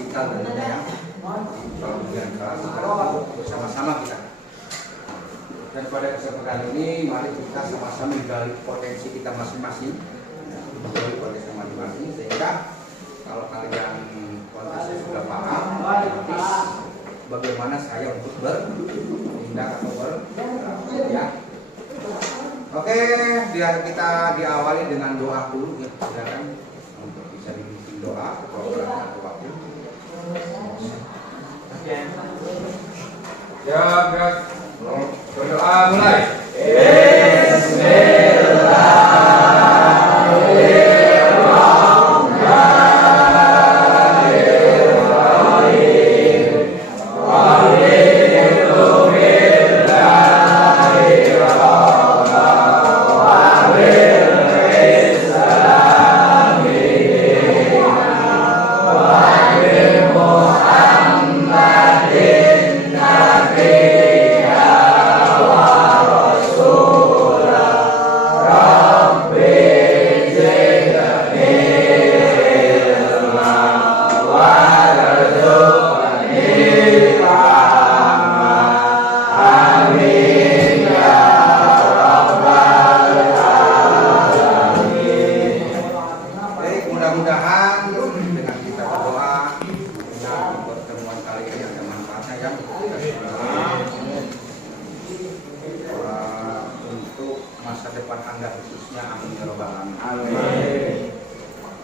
klasikal tentunya ya. Kalau ujian klasikal bersama-sama kita. Dan pada kesempatan ini mari kita sama-sama menggali potensi kita masing-masing, menggali potensi masing-masing sehingga kalau kalian potensi sudah paham, otomatis bagaimana saya untuk bertindak atau ya. Oke, biar kita diawali dengan doa dulu ya, silakan untuk bisa dibimbing doa atau waktu. Oke. Ya, guys. Berdoa mulai.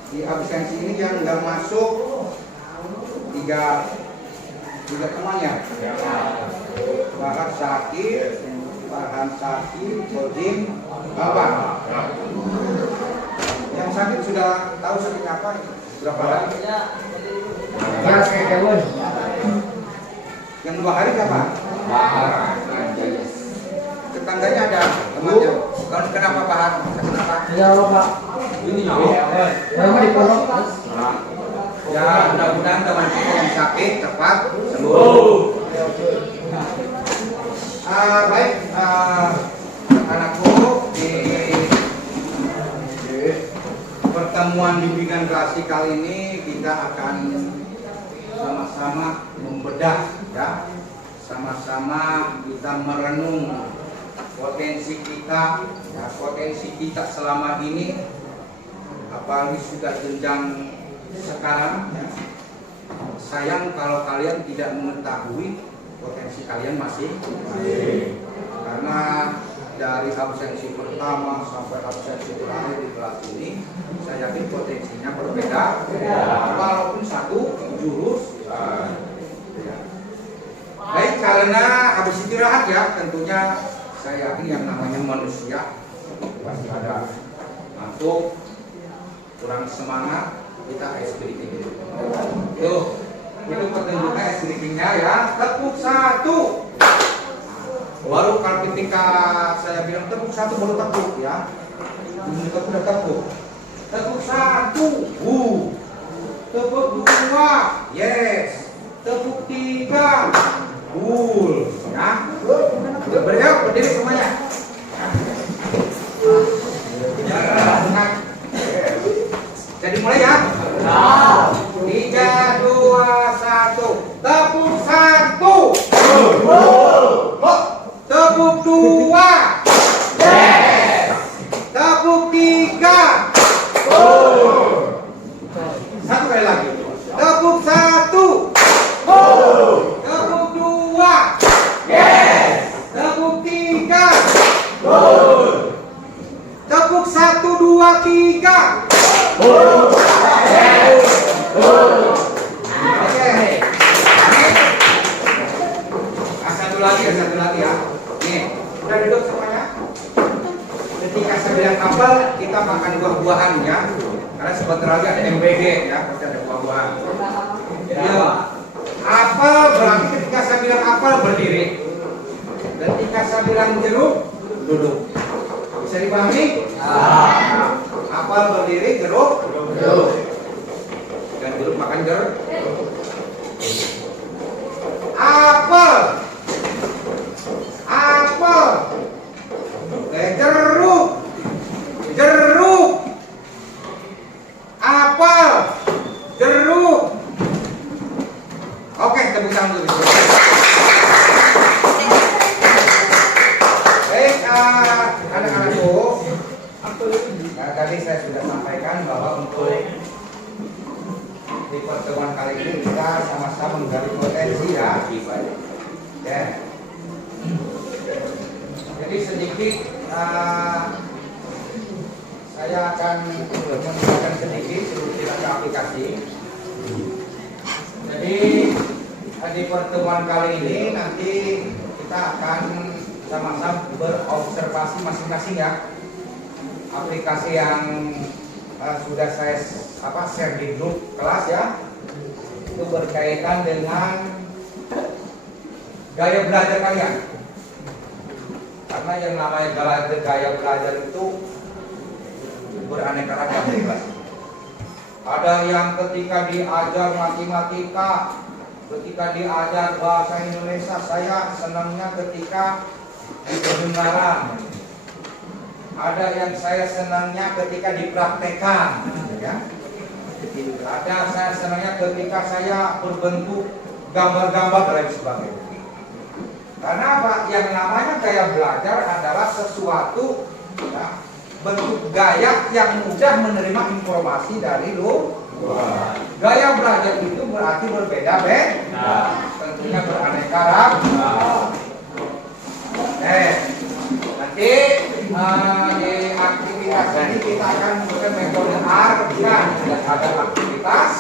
Di absensi ini yang nggak masuk tiga temannya, Farhan Sakir, Koding, Bapak. Yang sakit sudah tahu sakit apa? Berapa hari? Yang 2 hari apa? Tetangganya ada temannya. Kenapa Pak? Kenapa? Ya Pak. Ini ya mudah-mudahan teman kita yang sakit cepat sembuh. Baik, anakku, di pertemuan bimbingan klasik kali ini kita akan sama-sama membedah ya, sama-sama kita merenung potensi kita ya, potensi kita selama ini, apalagi sudah jenjang sekarang ya. Sayang kalau kalian tidak mengetahui potensi kalian masih karena dari absensi pertama sampai absensi terakhir di kelas ini saya yakin potensinya berbeda walaupun satu jurus ya. Baik, karena habis istirahat ya tentunya saya yakin yang namanya manusia pasti ada ngantuk, kurang semangat, kita ice breaking itu. Tuh, itu pertunjukan ice breakingnya ya. Tepuk 1. Baru kalau ketika saya bilang tepuk 1 baru tepuk ya. Kita sudah tepuk. Tepuk 1. Tepuk 2. Yes. Tepuk 3. Cool. Ya. Berdiri semuanya. Jadi mulai ya. 3, 2, 1. Tepuk 1. Tepuk 2. Tepuk 3. Satu kali lagi. Tepuk 1. Tepuk 2. Tepuk 3. Tepuk 1, 2, 3. Satu lagi ya. Nih, udah duduk semuanya. Ketika saya bilang apel, kita makan buah-buahan ya. Karena sebentar lagi ada MBG ya, pasti ada buah-buahan. Ya. Apel berarti ketika saya bilang apel berdiri. Ketika saya bilang jeruk duduk. Bisa dipahami? Apel berdiri, jeruk duduk. Dan jeruk makan jeruk. Apel, jeruk, apel, jeruk, tepuk tangan dulu. Baik, anak-anakku. Nah, tadi saya sudah sampaikan bahwa untuk di pertemuan kali ini kita sama-sama menggali potensi ya. Ya. Jadi sedikit saya akan menjelaskan sedikit sebelum aplikasi. Jadi di pertemuan kali ini nanti kita akan sama-sama berobservasi masing-masing ya. Aplikasi yang sudah saya share di grup kelas ya, itu berkaitan dengan gaya belajar kalian. Karena yang namanya gaya belajar itu beraneka ragam kelas. Ada yang ketika diajar matematika, ketika diajar bahasa Indonesia, saya senangnya ketika di kedengaran. Ada yang saya senangnya ketika dipraktekkan, ya. Ada saya senangnya ketika saya berbentuk gambar-gambar dan lain sebagainya. Karena apa? Yang namanya gaya belajar adalah sesuatu ya, bentuk gaya yang mudah menerima informasi dari luar. Gaya belajar itu berarti berbeda-beda, tentunya beraneka ragam. Nanti di aktivitas ini kita akan menggunakan metode R ya, dan ada aktivitas,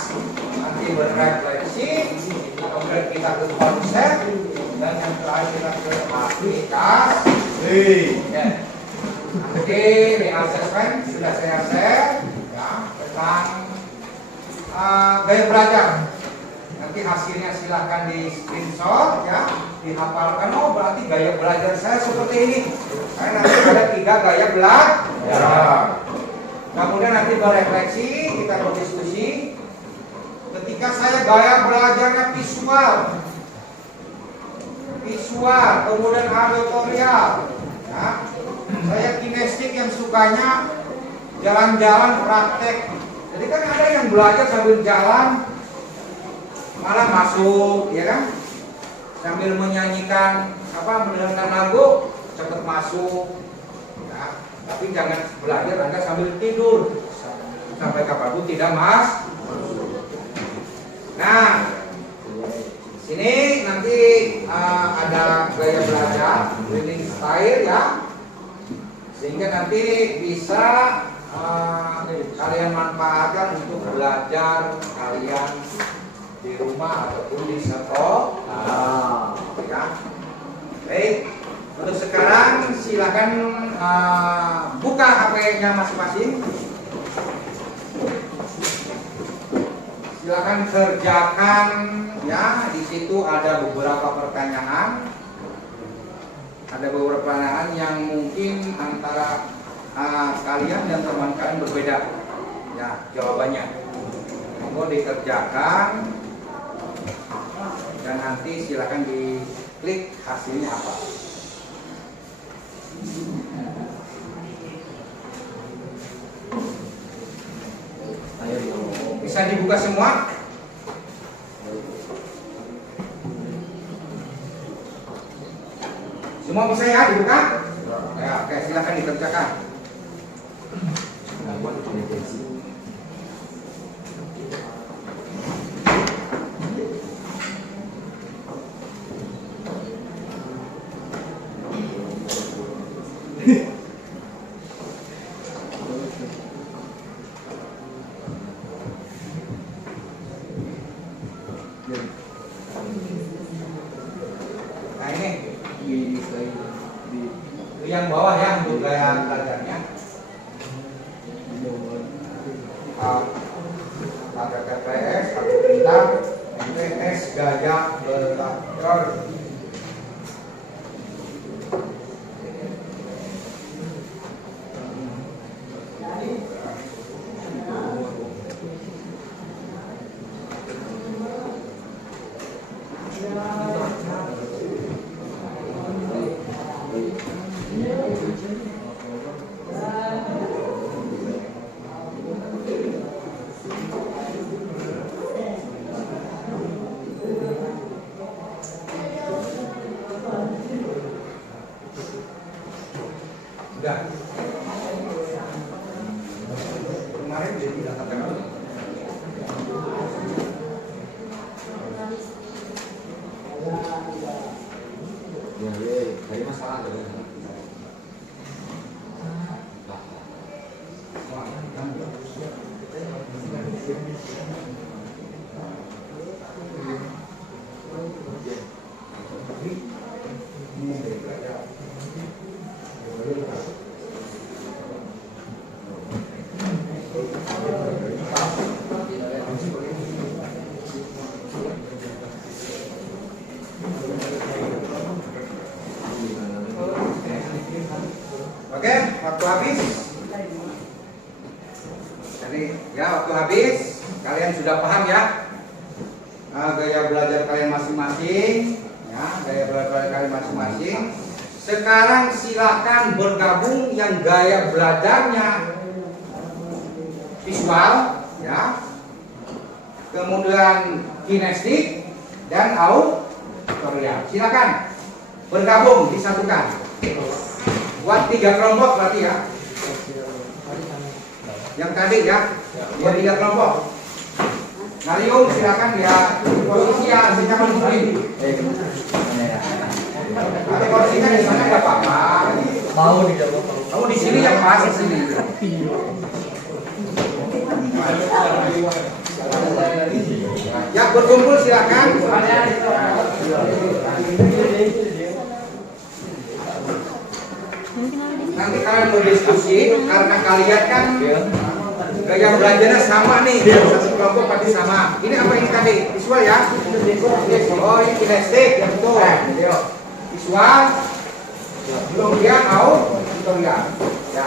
nanti berefleksi, kemudian kita ke konsep, dan yang terakhir kita ke aplikasi. Ya. Nanti di assessment sudah saya share ya, tentang gaya belajar. Nanti hasilnya silahkan di screenshot ya, dihafalkan. Oh berarti gaya belajar saya seperti ini. Karena nanti ada 3 gaya belajar. Kemudian nanti berefleksi, kita berdiskusi. Ketika saya gaya belajarnya visual, kemudian auditorial, ya. Saya kinestik yang sukanya jalan-jalan praktek. Jadi kan ada yang belajar sambil jalan, malah masuk, ya kan? Sambil menyanyikan mendengarkan lagu, cepat masuk. Nah, tapi jangan belajar Anda sambil tidur. Sampai kapanpun tidak Nah, sini nanti ada gaya belajar, learning style ya. Sehingga nanti bisa kalian manfaatkan untuk belajar kalian di rumah ataupun di sekolah. Ya. Baik, untuk sekarang silakan buka HP-nya masing-masing. Silakan kerjakan ya. Di situ ada beberapa pertanyaan. Ada beberapa pertanyaan yang mungkin antara kalian dan teman kalian berbeda. Ya, jawabannya. Mau dikerjakan dan nanti silakan diklik hasilnya apa. Bisa dibuka semua? Semua bisa ya dibuka? Ya, oke, silakan dikerjakan. Nah ini yang bawah ya untuk gaya belajarnya. Ada TPS, ada perintah, MTS gaya belajar. Oke, waktu habis. Jadi ya waktu habis. Kalian sudah paham ya gaya belajar kalian masing-masing. Ya, gaya belajar kalian masing-masing. Sekarang silakan bergabung yang gaya belajarnya visual, ya. Kemudian kinestik dan auditorial. Silakan bergabung, disatukan. Buat 3 kelompok berarti ya. Yang tadi ya, buat 3 kelompok. Ngaliung silakan ya posisi yang secara mungkin. Nanti posisinya di sana nggak apa-apa. Mau di dalam. Kamu di sini yang pas di sini. Ya berkumpul silakan. Nanti kalian berdiskusi karena kalian kan gaya belajarnya sama nih, satu kelompok pasti sama. Ini apa ini tadi? Visual ya? Oh ini kinestik, ya betul. Visual, kemudian auditorial. Ya.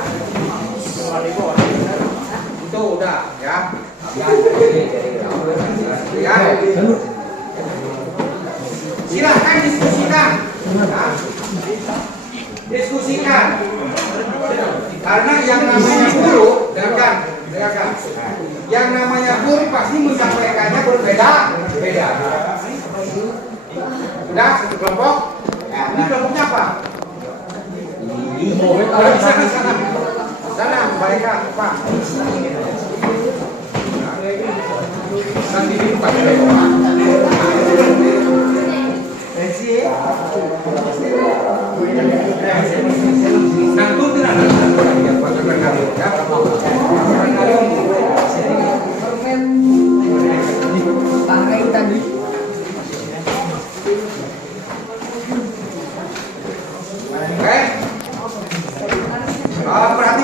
Itu udah ya. Ya. Silahkan diskusikan. Ya. Diskusikan. Karena yang namanya guru, dengarkan. Yang namanya guru pasti menyampaikannya berbeda-beda. Sudah satu kelompok. Ini kelompoknya apa? Sana, mereka Pak. Nanti dibuka.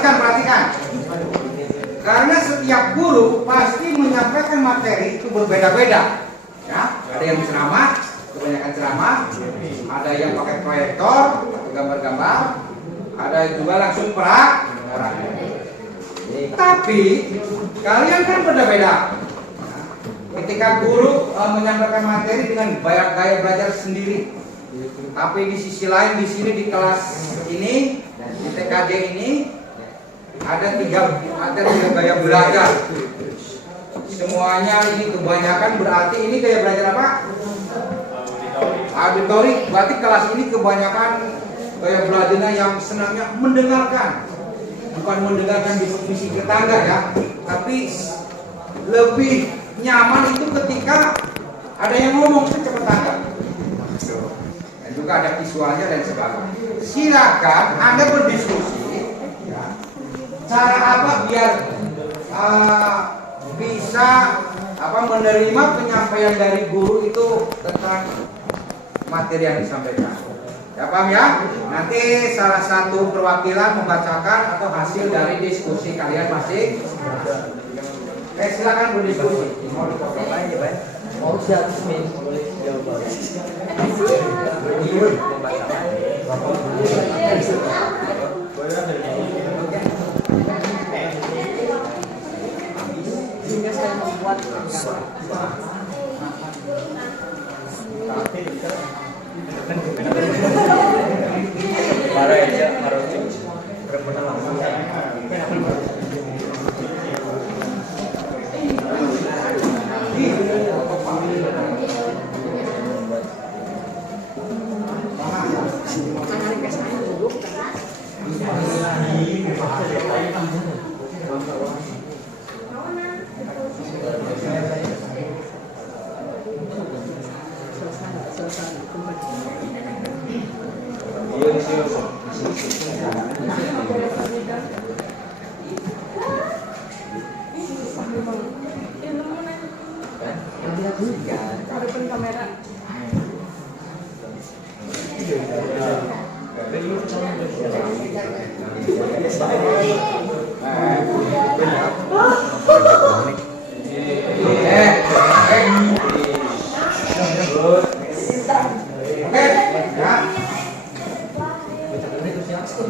Perhatikan. Karena setiap guru pasti menyampaikan materi itu berbeda-beda. Ya, ada yang ceramah, kebanyakan ceramah, ada yang pakai proyektor, gambar-gambar, ada juga langsung praktek. Tapi kalian kan berbeda-beda. Ketika guru menyampaikan materi dengan gaya belajar sendiri, tapi di sisi lain di sini di kelas ini, di TKD ini ada tiga gaya belajar. Semuanya ini kebanyakan berarti ini gaya belajar apa? Auditori. Berarti kelas ini kebanyakan gaya belajarnya yang senangnya mendengarkan, bukan mendengarkan diskusi tetangga ya, tapi lebih nyaman itu ketika ada yang ngomong ke tetangga. Dan juga ada visualnya dan sebagainya. Silakan Anda berdiskusi. Ya. Cara apa biar bisa menerima penyampaian dari guru itu tentang materi yang disampaikan. Ya paham ya? Nanti salah satu perwakilan membacakan atau hasil dari diskusi kalian masing. Silakan berdiskusi. Mau siap boleh jawab. Sehingga saya membuat depan kamera.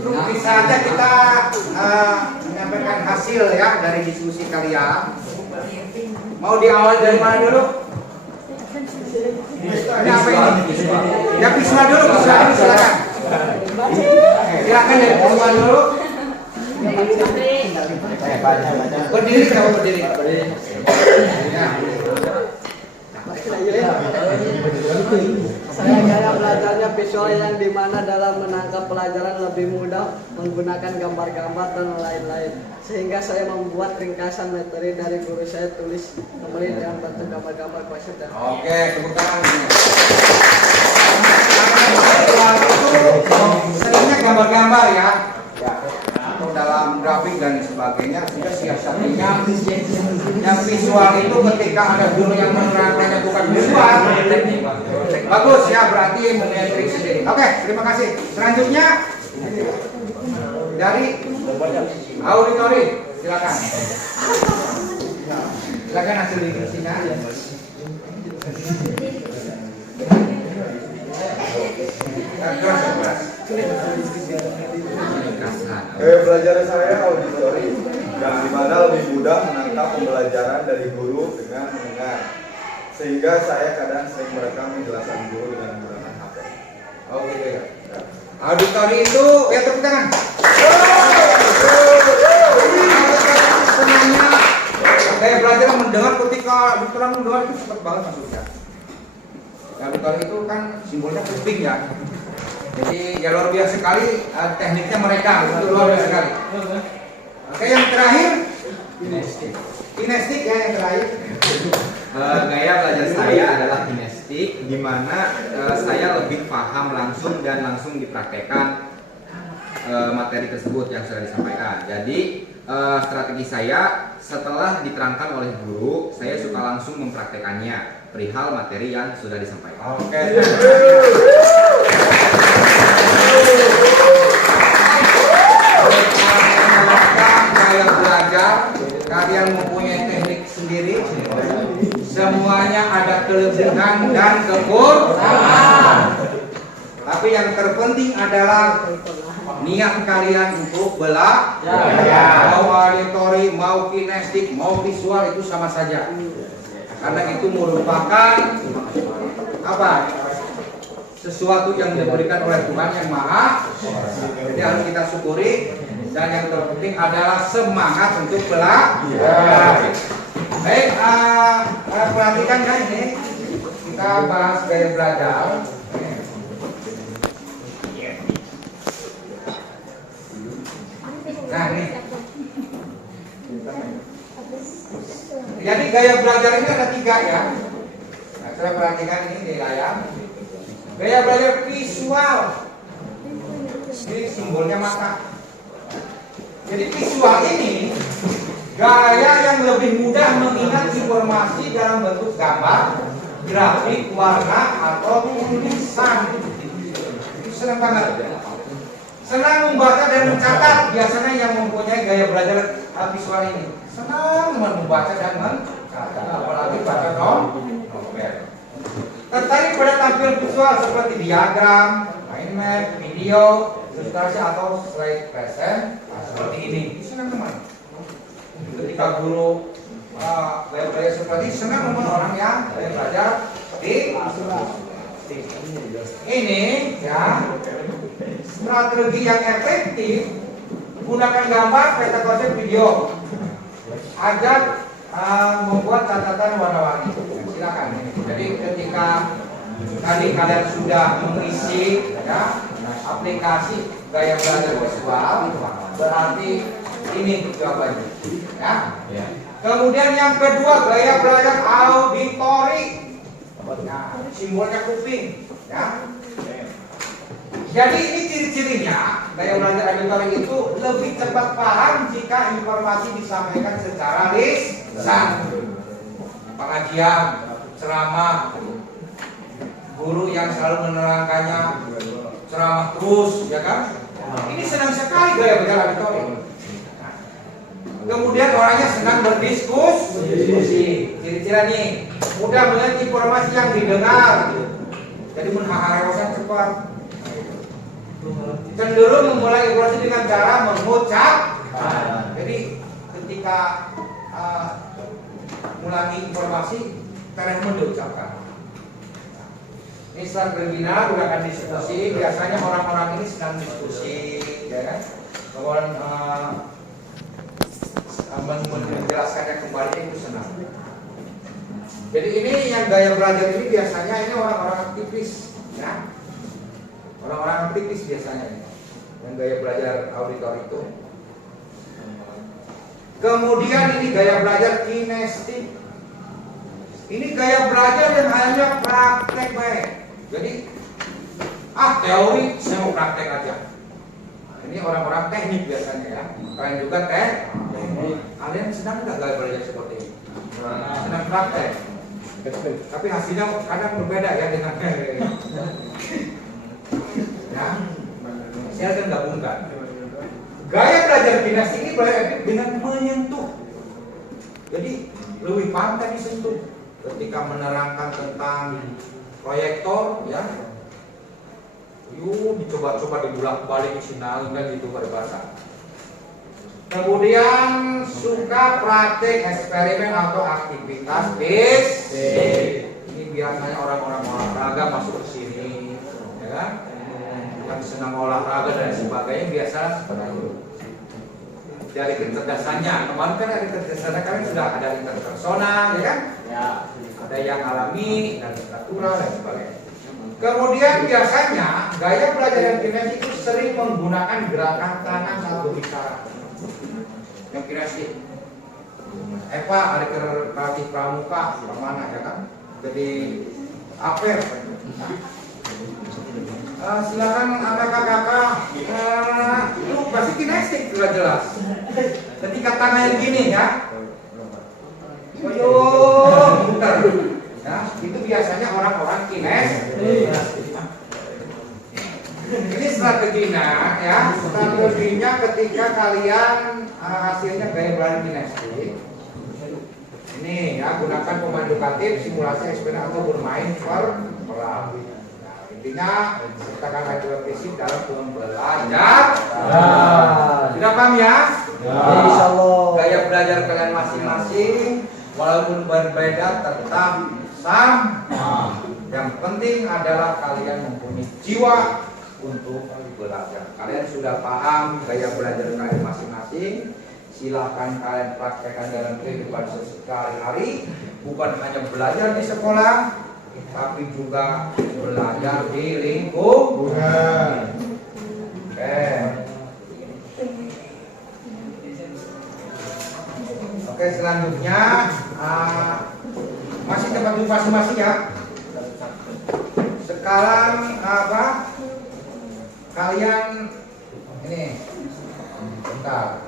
Nanti saja kita menyampaikan hasil ya dari diskusi kalian. Mau diawali dari mana dulu? Ini apa ini? Ya Pisma dulu, silakan. Silakan dari Pisma dulu. Berdiri, kamu berdiri. Ya. Saya gaya belajarnya visual yang dimana dalam menangkap pelajaran lebih mudah menggunakan gambar-gambar dan lain-lain. Sehingga saya membuat ringkasan materi dari guru saya tulis kembali dalam bentuk gambar-gambar konsep dan Oke, tepuk tangan. Itu seringnya gambar-gambar ya. Atau dalam grafik dan sebagainya, sudah siasatinya. Yang visual itu ketika ada guru yang menerangkannya bukan visual. Bagus ya, berarti mempunyai trik sendiri. Oke, terima kasih. Selanjutnya dari auditori, silakan. Silakan hasil diskusinya. Gaya belajar saya auditori yang dimana lebih mudah menangkap pembelajaran dari guru dengan mendengar, sehingga saya kadang sering merekam penjelasan guru dengan menggunakan HP. Oh gitu ya. Auditori itu ya tepuk tangan. Sebenarnya gaya belajar mendengar ketika diterang mendengar itu cepat banget masuknya. Auditori itu kan simbolnya kuping ya. Jadi ya luar biasa sekali tekniknya mereka, itu luar biasa sekali. Oke, yang terakhir kinestik ya yang terakhir. Gaya belajar saya adalah kinestik, di mana saya lebih paham langsung dan langsung dipraktekkan materi tersebut yang sudah disampaikan. Jadi strategi saya setelah diterangkan oleh guru, saya suka langsung mempraktekannya perihal materi yang sudah disampaikan. Oke. Gaya belajar, kalian mempunyai teknik sendiri. Semuanya ada kelebihan dan kekurangan. Tapi yang terpenting adalah niat kalian untuk belajar. Mau auditori, mau kinestik, mau visual itu sama saja. Karena itu merupakan apa? Sesuatu yang diberikan oleh Tuhan yang Maha. Jadi harus kita syukuri. Dan yang terpenting adalah semangat untuk belajar. Baik, perhatikan ya ini. Kita bahas gaya belajar. Nah ini. Jadi gaya belajar ini ada 3 ya. Nah, saya perhatikan ini di layar. Gaya belajar visual. Ini simbolnya mata. Jadi visual ini gaya yang lebih mudah mengingat informasi dalam bentuk gambar, grafik, warna, atau tulisan. Itu senang banget. Senang membaca dan mencatat. Biasanya yang mempunyai gaya belajar visual ini senang membaca dan mencatat, apalagi baca novel. Tertarik pada tampil visual seperti diagram, mind map, video, ilustrasi atau slide present seperti ini. Senang teman. Ketika guru gaya belajar seperti ini, senang teman orang yang gaya belajar di ini ya. Strategi yang efektif gunakan gambar, peta konsep, video. Ajak membuat catatan warna-warni. Silakan. Jadi ketika tadi kalian sudah mengisi ya, aplikasi gaya belajar visual, berarti ini jawabannya. Ya. Kemudian yang kedua gaya belajar auditori. Nah, simbolnya kuping. Ya. Jadi ini ciri-cirinya gaya belajar auditori itu lebih cepat paham jika informasi disampaikan secara lisan. Pengajian, ceramah, guru yang selalu menerangkannya ceramah terus, ya kan? Ini senang sekali gaya belajar auditori. Kemudian orangnya senang berdiskusi. Ciri-ciri nih, mudah mengerti informasi yang didengar. Jadi mengharapan cepat. Cenderung memulai informasi dengan cara mengucap. Jadi ketika mengulangi informasi, terus mengucapkan. Ini setelah berbinar, gunakan diskusi. Biasanya orang-orang ini sedang diskusi, ya kan? Kemudian menjelaskannya kembali itu senang. Jadi ini yang gaya belajar ini biasanya ini orang-orang aktivis, ya. Orang-orang aktivis biasanya ini, yang gaya belajar auditor itu. Kemudian ini gaya belajar kinestik. Ini gaya belajar yang hanya praktek baik. Jadi teori saya mau praktek aja. Ini orang-orang teknik biasanya ya. Kalian juga teknik. Kalian senang nggak gaya belajar seperti ini? Senang praktek. Tapi hasilnya kadang berbeda ya dengan ya. Saya akan gabungkan. Gaya belajar kinestik ini belajar dengan menyentuh. Jadi lebih pantai disentuh. Ketika menerangkan tentang proyektor, ya, yuk dicoba-coba dibulak-balik sinal dan gitu berbahasa. Kemudian suka praktek eksperimen atau aktivitas fisik. Ini biasanya orang-orang olahraga masuk ke sini, ya kan? Yang senang olahraga dan sebagainya biasa seperti itu. Dari kecerdasannya, kemarin kan dari kecerdasannya kalian sudah ada interpersonal, ya kan? Ya. Ada yang alami dan struktural dan sebagainya. Kemudian biasanya gaya belajar yang kinestik itu sering menggunakan gerakan tangan saat berbicara. Yang kinestik. Eva, ada kreatif pramuka, mana ya kan? Jadi apa? Silakan kakak-kakak. Itu pasti kinestik sudah jelas. Ketika tangannya gini ya. Ayo, putar. Nah, itu biasanya orang-orang kinestik. Ini strateginya ya. Strateginya ketika kalian hasilnya gaya belajar kinestik. Ini ya, gunakan pemandu edukatif, simulasi eksperimen atau bermain peran. Intinya sertakan metode fisik dalam pembelajaran. Sudah paham ya? Insyaallah. Gaya belajar kalian masing-masing walaupun berbeda tetap sama. Yang penting adalah kalian mempunyai jiwa untuk belajar. Kalian sudah paham gaya belajar kalian masing-masing. Silahkan kalian praktekkan dalam kehidupan sehari-hari. Bukan hanya belajar di sekolah, tapi juga belajar di lingkungan. Oke, selanjutnya masih tempat duduk masing-masing ya. Sekarang kalian ini bentar.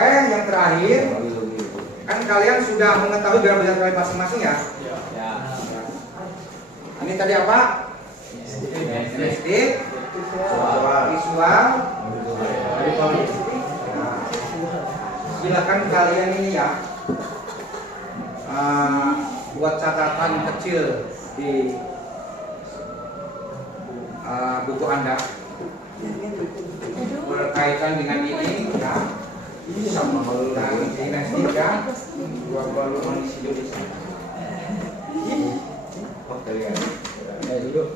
Yang terakhir, kan kalian sudah mengetahui gaya belajar kalian masing-masing ya? Ya. Ini tadi apa? Kinestik, visual, silakan kalian ini ya buat catatan kecil di buku Anda berkaitan dengan ini ya. Sama dan kinestik ya, dua balon isi Indonesia.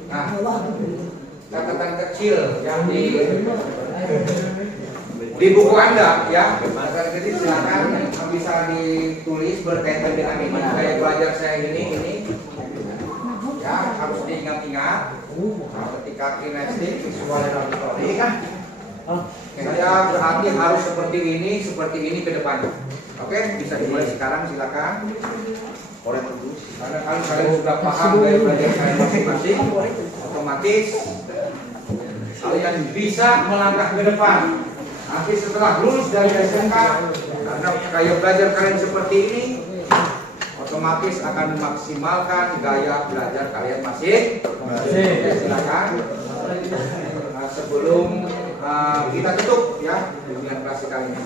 Nah, catatan kecil yang di buku Anda ya, catatan kecil silakan bisa ditulis berkaitan dengan ini. Gaya belajar saya ini ya harus diingat-ingat. Nah, ketika kinestik, visual dan auditorik Saya berarti harus seperti ini ke depan. Oke, bisa dimulai sekarang, silakan. Karena kalau kalian sudah paham gaya belajar kalian masing-masing, otomatis kalian bisa melangkah ke depan. Nanti setelah lulus dari SMK, karena gaya belajar kalian seperti ini, otomatis akan memaksimalkan gaya belajar kalian masing-masing. Silakan. Sebelum kita tutup ya dengan kelas kali ini.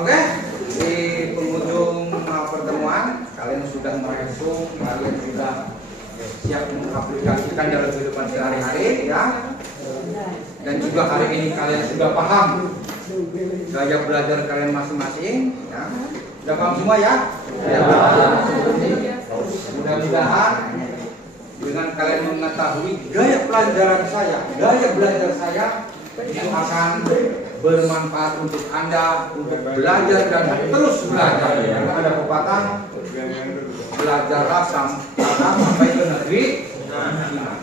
Oke, di penghujung pertemuan kalian sudah meresum, kalian sudah siap mengaplikasikan dalam kehidupan sehari-hari ya. Dan juga hari ini kalian sudah paham gaya belajar kalian masing-masing ya. Sudah paham semua ya? Ya. Mudah-mudahan dengan kalian mengetahui gaya belajar saya itu akan bermanfaat untuk Anda untuk belajar dan terus belajar. Karena ada pepatah, belajarlah sampai ke negeri.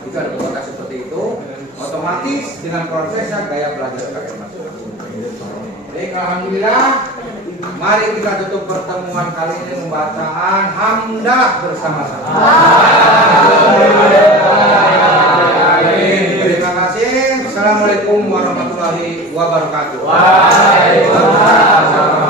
Jika ada pepatah seperti itu, otomatis dengan prosesnya gaya belajar kalian masing-masing. Baik, alhamdulillah. Mari kita tutup pertemuan kali ini membacaan hamdalah bersama-sama. Terima kasih. Assalamualaikum warahmatullahi wabarakatuh. Waalaikumsalam.